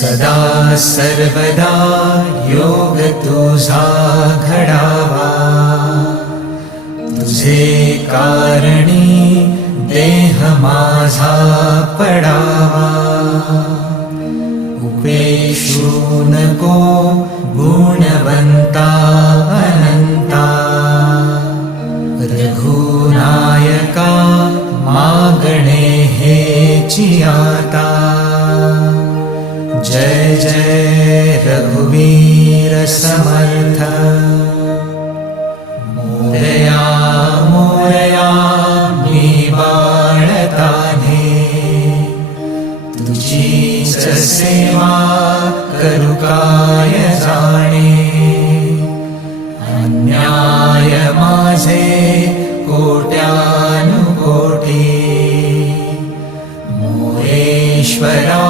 सदा सर्वदा योग तुझा घडावा, तुझे कारणी देह माझा पडावा. उपेशू नको गुणवंता अनंता, रघुनायका मागणे हेची आता. जय जय रघुवीर समर्थ. मोरया मोरया मी बाळताने, तुझीच सेवा करू काय जाणे. अन्याय माझे कोट्यानुकोटी, मोरेश्वरा